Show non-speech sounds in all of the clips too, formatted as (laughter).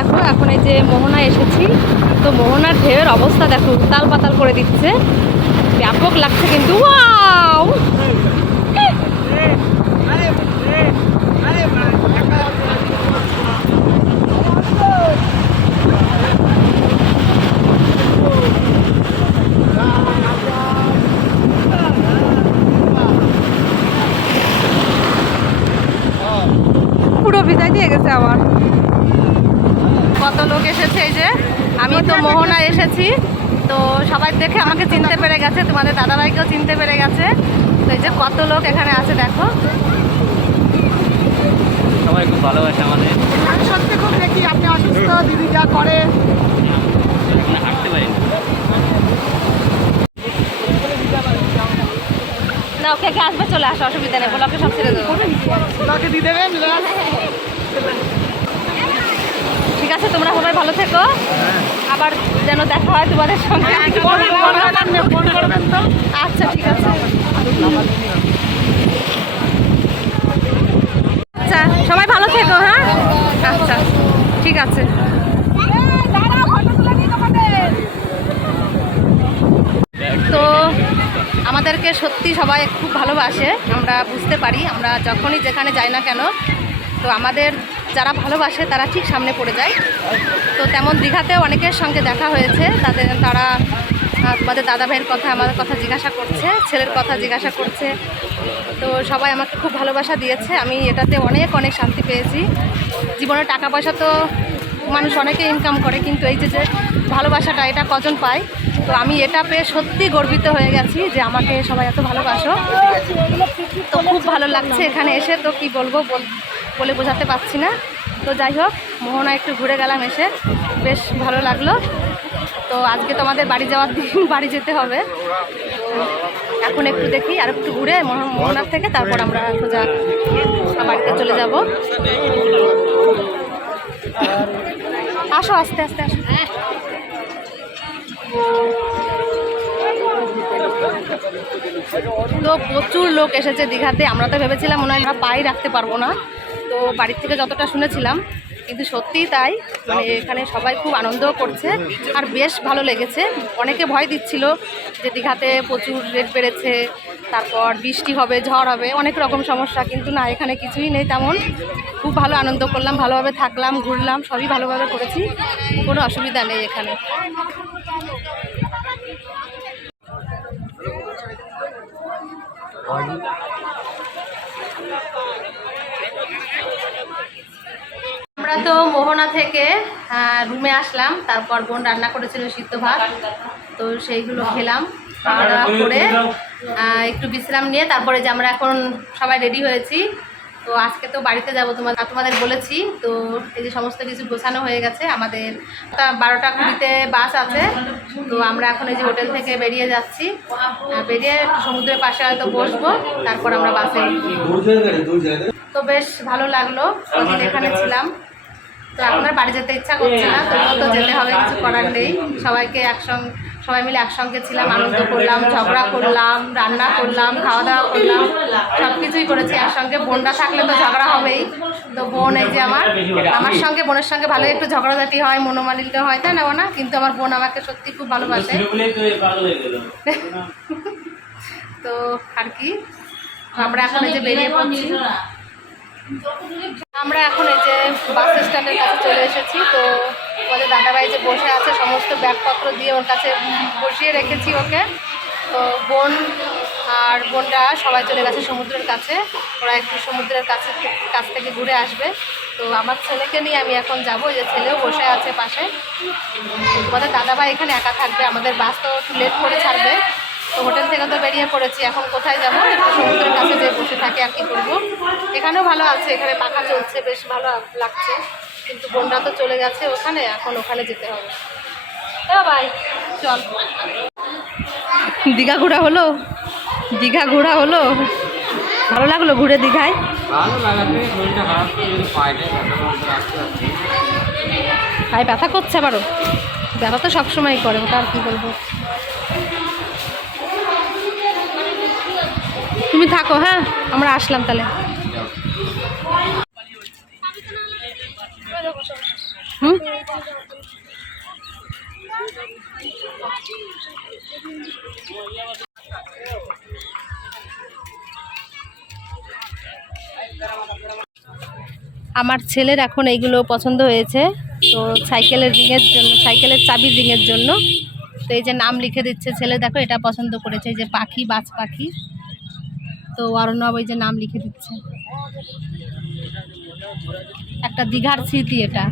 দেখো, এখন এই যে মোহনা এসেছি। তো মোহনার ঢেউয়ের অবস্থা দেখো, উতাল পাতাল করে দিচ্ছে। ব্যাপক লাগছে কিন্তু, ওয়াও পুরো ভিজাই দিয়ে গেছে আমার কত লোক এসেছে এই যে আমি তো মোহনা এসেছি তো সবাই দেখে আমাকে চিনতে পেরে গেছে তোমাদের দাদাভাইকেও চিনতে পেরে গেছে। তো এই যে কত লোক এখানে আছে দেখো। সবাই খুব ভালোবাসে আমাদের। আমি সত্যি খুব দেখি আপনি অসুস্থ দিদি যা করে। হাঁটতে পারি না। ওকে আসবে চলে আসো অসুবিধা নেই ব্লকে সব ছেড়ে দেবো। ওনাকে দিয়ে দেবেন ঠিক আছে তোমরা সবাই ভালো থেকো। আবার যেন দেখা হয় তোমাদের সঙ্গে। ফোন আচ্ছা ঠিক আছে। আচ্ছা সবাই ভালো থেকো হ্যাঁ? আচ্ছা ঠিক আছে। তো আমাদেরকে সত্যি সবাই খুব ভালোবাসে আমরা বুঝতে পারি আমরা যখনই যেখানে যাই না কেন তো আমাদের যারা ভালোবাসে তারা ঠিক সামনে পড়ে যায়। তো তেমন দীঘাতেও অনেকের সঙ্গে দেখা হয়েছে। তাদের তারা আমাদের দাদা ভাইয়ের কথা আমাদের কথা জিজ্ঞাসা করছে, ছেলের কথা জিজ্ঞাসা করছে। তো সবাই আমাকে খুব ভালোবাসা দিয়েছে। আমি এটাতে অনেক অনেক শান্তি পেয়েছি। জীবনে টাকা পয়সা তো মানুষ অনেকে ইনকাম করে, কিন্তু এই যে যে ভালোবাসাটা, এটা কজন পায়? তো আমি এটা পেয়ে সত্যি গর্বিত হয়ে গেছি যে আমাকে সবাই এত ভালোবাসো। তো খুব ভালো লাগছে এখানে এসে। তো কি বলব, বল- বলে বোঝাতে পারছি না। তো যাই হোক, মোহনা একটু ঘুরে গেলাম এসে। বেশ ভালো লাগল। তো আজকে তোমাদের বাড়ি যাওয়ার দিন, (laughs) বাড়ি যেতে হবে। এখন একটু দেখি, আর একটু ঘুরে মোহন- মোহনার থেকে তারপর আমরা সোজা বাড়িতে চলে যাব। আসো, আস্তে আস্তে, আসো। তো প্রচুর লোক এসেছে দীঘাতে। আমরা তো ভেবেছিলাম মনে হয় আমরা পাই রাখতে পারব না। তো বাড়ির থেকে যতটা শুনেছিলাম, কিন্তু সত্যিই তাই মানে এখানে সবাই খুব আনন্দও করছে, আর বেশ ভালো লেগেছে। অনেকে ভয় দিচ্ছিল যে দীঘাতে প্রচুর রেট বেড়েছে, তারপর বৃষ্টি হবে, ঝড় হবে, অনেক রকম সমস্যা, কিন্তু না, এখানে কিছুই নেই তেমন। খুব ভালো আনন্দ করলাম, ভালোভাবে থাকলাম, ঘুরলাম, সবই ভালোভাবে করেছি, কোনো অসুবিধা নেই এখানে। আমরা তো মোহনা থেকে রুমে আসলাম তারপর বোন রান্না করেছিল সিদ্ধ ভাত। তো সেইগুলো খেলাম খাওয়া দাওয়া করে একটু বিশ্রাম নিয়ে তারপরে যে আমরা এখন সবাই রেডি হয়েছি। তো আজকে তো বাড়িতে যাব তোমার তোমাদের বলেছি। তো এই যে সমস্ত কিছু গোছানো হয়ে গেছে আমাদের তা বারোটা কুড়িতে বাস আছে। তো আমরা এখন এই যে হোটেল থেকে বেরিয়ে যাচ্ছি। বেরিয়ে একটু সমুদ্রের পাশে হয়তো বসবো তারপর আমরা বাসে তো বেশ ভালো লাগল এখানে ছিলাম। তো এখন আর বাড়ি যেতে ইচ্ছা করছে না তবুও তো যেতে হবে, কিছু করার নেই। সবাইকে একসঙ্গে, সবাই মিলে একসঙ্গে ছিলাম, আনন্দ করলাম, ঝগড়া করলাম, রান্না করলাম, খাওয়া দাওয়া করলাম সব কিছুই করেছি একসঙ্গে। বোনটা থাকলে তো ঝগড়া হবেই। তো বোন এই যে আমার আমার সঙ্গে, বোনের সঙ্গে ভালো একটু ঝগড়াঝাটি হয়, মনোমালিন্য হয়, তাই না না কিন্তু আমার বোন আমাকে সত্যি খুব ভালোবাসে। তো আর কি, আমরা এখন এই যে বেরিয়ে পড়ছি। আমরা এখন এই যে বাস স্ট্যান্ডের কাছে চলে এসেছি, তো আমাদের দাদাভাই যে বসে আছে, সমস্ত ব্যাগপত্র দিয়ে ওর কাছে বসিয়ে রেখেছি ওকে। তো বোন আর বোনরা সবাই চলে গেছে সমুদ্রের কাছে। ওরা একটু সমুদ্রের কাছে কাছ থেকে ঘুরে আসবে। তো আমার ছেলেকে নিয়ে আমি এখন যাব যে ছেলেও বসে আছে পাশে। তোমাদের দাদাভাই এখানে একা থাকবে, আমাদের বাস তো একটু লেট করে ছাড়বে। তো হোটেল থেকে তো বেরিয়ে পড়েছি এখন কোথায় যাব? একটু সমুদ্রের কাছে যে বসে থাকে আর কি করব। এখানেও ভালো আছে এখানে পাখা চলছে বেশ ভালো লাগছে। কিন্তু বোনরা তো চলে গেছে ওখানে এখন ওখানে যেতে হবে। ভাই চল। দীঘা ঘোরা হলো? দীঘা ঘোরা হলো? ভালো লাগল ঘুরে দীঘায়? ভাই ব্যথা করছে আবারও? ব্যথা তো সবসময় করে ওটা আর কি বলব? তুমি থাকো হ্যাঁ? আমরা আসলাম তাহলে। হুম? আমার ছেলের এখন এইগুলো পছন্দ হয়েছে, তো সাইকেলের রিংয়ের জন্য, সাইকেলের চাবির রিংয়ের জন্য। তো এই যে নাম লিখে দিচ্ছে ছেলে, দেখো এটা পছন্দ করেছে, এই যে পাখি, বাজ পাখি। তো অরণ্যব ওই যে নাম লিখে দিচ্ছে। একটা দীঘার স্মৃতি এটা।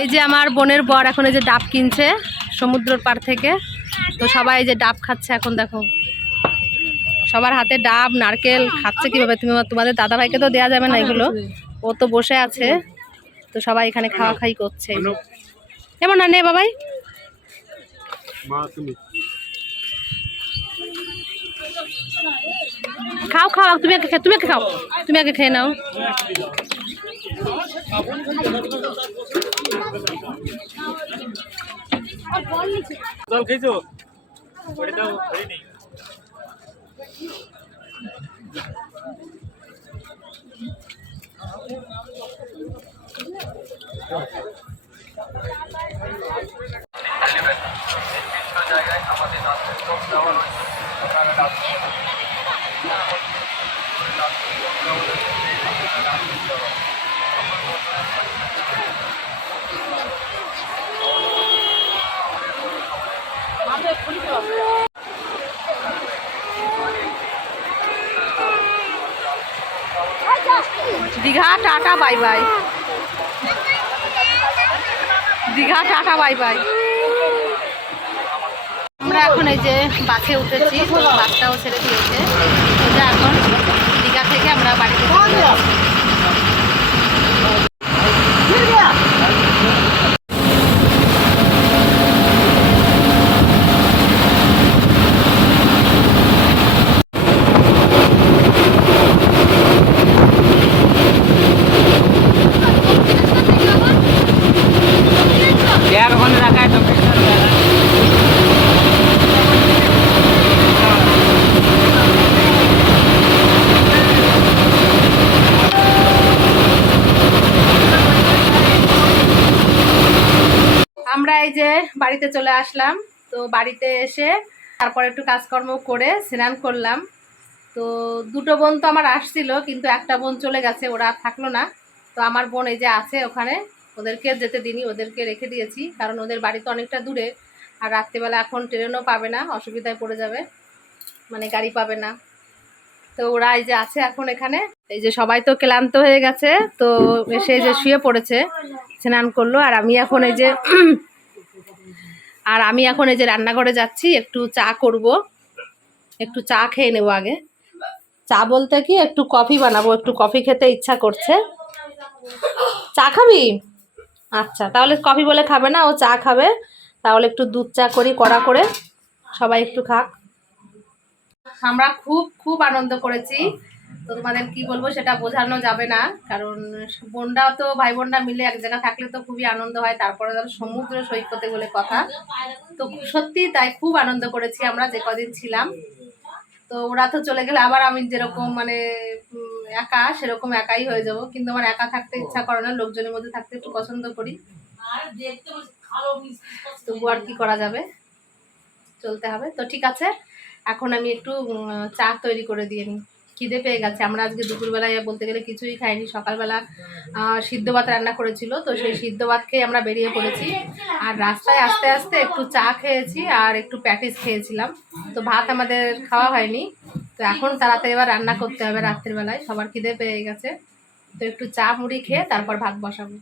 এই যে আমার বোনের বর এখন এই যে ডাব কিনছে সমুদ্রের পার থেকে। তো সবাই এই যে ডাব খাচ্ছে এখন দেখো। সবার হাতে ডাব নারকেল খাচ্ছে কীভাবে? তুমি তোমাদের দাদা ভাইকে তো দেওয়া যাবে না এগুলো। ও তো বসে আছে। তো সবাই এখানে খাওয়া খাই করছে। কেমন না নে বাবাই খাও খাও তুমি আগে তুমি আগে খাও। তুমি আগে খেয়ে নাও। জল খেয়েছো? নেই Digha tata bye bye. Digha tata bye bye. আমরা এখন এই যে বাসে উঠেছি বাসটাও ছেড়ে দিয়েছে সোজা এখন দীঘা থেকে আমরা বাড়িতে চলে যাব। यार ওখানে রাখা একদম আমরা এই যে বাড়িতে চলে আসলাম। তো বাড়িতে এসে তারপর একটু কাজকর্ম করে স্নান করলাম। তো দুটো বোন তো আমার আসছিল, কিন্তু একটা বোন চলে গেছে, ওরা থাকল না। তো আমার বোন এই যে আছে ওখানে, ওদেরকে যেতে দিনি ওদেরকে রেখে দিয়েছি, কারণ ওদের বাড়ি তো অনেকটা দূরে। আর রাত্রিবেলা এখন ট্রেনও পাবে না, অসুবিধায় পড়ে যাবে মানে গাড়ি পাবে না। তো ওরা এই যে আছে এখন এখানে। এই যে সবাই তো ক্লান্ত হয়ে গেছে, তো এসে যে শুয়ে পড়েছে, স্নান করল। আর আমি এখন এই যে আর আমি এখন এই যে রান্নাঘরে যাচ্ছি, একটু চা করব। একটু চা খেয়ে নেব আগে। চা বলতে কি, একটু কফি বানাবো, একটু কফি খেতে ইচ্ছা করছে। চা খাবি? আচ্ছা তাহলে কফি বলে খাবে না, ও চা খাবে। তাহলে একটু দুধ চা করি, কড়া করে। সবাই একটু খাক। আমরা খুব খুব আনন্দ করেছি। তো তোমাদের কি বলব, সেটা বোঝানো যাবে না। কারণ বোনরা তো ভাই বোনরা মিলে এক জায়গায় থাকলে তো খুবই আনন্দ হয়। তারপরে ধরো সমুদ্র সৈকতে বলে কথা। তো সত্যি তাই, খুব আনন্দ করেছি আমরা যে কদিন ছিলাম। তো ওরা তো চলে গেলে আবার আমি যেরকম মানে একা, সেরকম একাই হয়ে যাব। কিন্তু আমার একা থাকতে ইচ্ছা করে না, লোকজনের মধ্যে থাকতে একটু পছন্দ করি। তবু আর কি করা যাবে? চলতে হবে। তো ঠিক আছে, এখন আমি একটু চা তৈরি করে দিয়ে নিই। খিদে পেয়ে গেছে। আমরা আজকে দুপুরবেলায় বলতে গেলে কিছুই খাইনি। সকালবেলা সিদ্ধ ভাত রান্না করেছিল, তো সেই সিদ্ধ ভাত খেয়ে আমরা বেরিয়ে পড়েছি। আর রাস্তায় আস্তে আস্তে একটু চা খেয়েছি আর একটু প্যাটিস খেয়েছিলাম। তো ভাত আমাদের খাওয়া হয়নি। তো এখন তাড়াতাড়ি এবার রান্না করতে হবে রাত্রিবেলায়। সবার খিদে পেয়ে গেছে। তো একটু চা মুড়ি খেয়ে তারপর ভাত বসাবো।